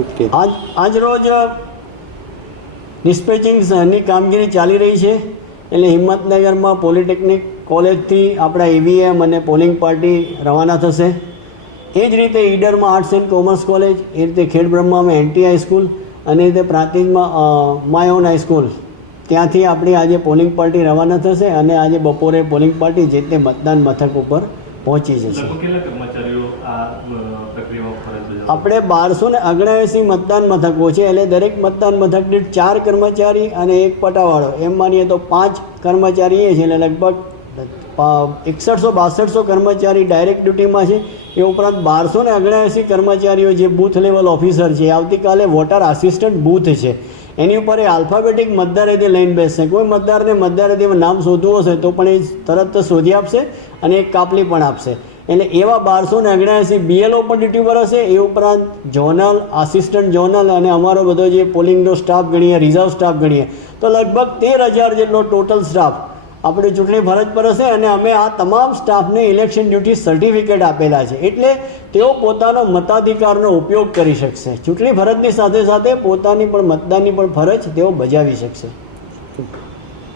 Okay આજ આજ રોજ ડિસ્પેચિંગની કામગીરી ચાલી રહી છે. એટલે હિંમતનગરમાં પોલિટેકનિક કોલેજથી આપણા ઈવીએમ અને પોલિંગ પાર્ટી રવાના થશે. એ જ રીતે ઈડરમાં આર્ટ્સ એન્ડ કોમર્સ કોલેજ, એ રીતે ખેડ બ્રહ્મામાં એનટી હાઈસ્કૂલ અને એ રીતે પ્રાંતિજમાં માયોન હાઈસ્કૂલ ત્યાંથી આપણી આજે પોલિંગ પાર્ટી રવાના થશે અને આજે બપોરે પોલિંગ પાર્ટી જે તે મતદાન મથક ઉપર પહોંચી જશે. આપણે બારસો ને ઓગણએંસી મતદાન મથકો છે એટલે દરેક મતદાન મથક દીઠ ચાર કર્મચારી અને એક પટાવાળો. એમ માનીએ તો પાંચ કર્મચારી એ છે એટલે લગભગ એકસઠસો બાસઠસો કર્મચારી ડાયરેક્ટ ડ્યુટીમાં છે. એ ઉપરાંત બારસો ને ઓગણએંસી કર્મચારીઓ જે બૂથ લેવલ ઓફિસર છે આવતીકાલે વોટર આસિસ્ટન્ટ બૂથ છે. એની ઉપર એ આલ્ફાબેટિક મતદારેથી લઈને બેસશે કોઈ મતદારને મતદારેથીમાં નામ શોધવું હશે તો પણ એ તરત શોધી આપશે અને એક કાપલી પણ આપશે. એટલે એવા બારસો ને ઓગણએંસી બીએલઓ પણ ડ્યુટી પર હશે. એ ઉપરાંત જોનલ આસિસ્ટન્ટ જોનલ અને અમારો બધો જે પોલિંગનો સ્ટાફ ગણીએ રિઝર્વ સ્ટાફ ગણીએ. તો લગભગ તેર હજાર જેટલો ટોટલ સ્ટાફ આપણી ચૂંટણી ફરજ પર હશે અને અમે આ તમામ સ્ટાફને ઇલેક્શન ડ્યુટી સર્ટિફિકેટ આપેલા છે. એટલે તેઓ પોતાનો મતાધિકારનો ઉપયોગ કરી શકશે. ચૂંટણી ફરજની સાથે સાથે પોતાની પણ મતદાનની પણ ફરજ તેઓ બજાવી શકશે.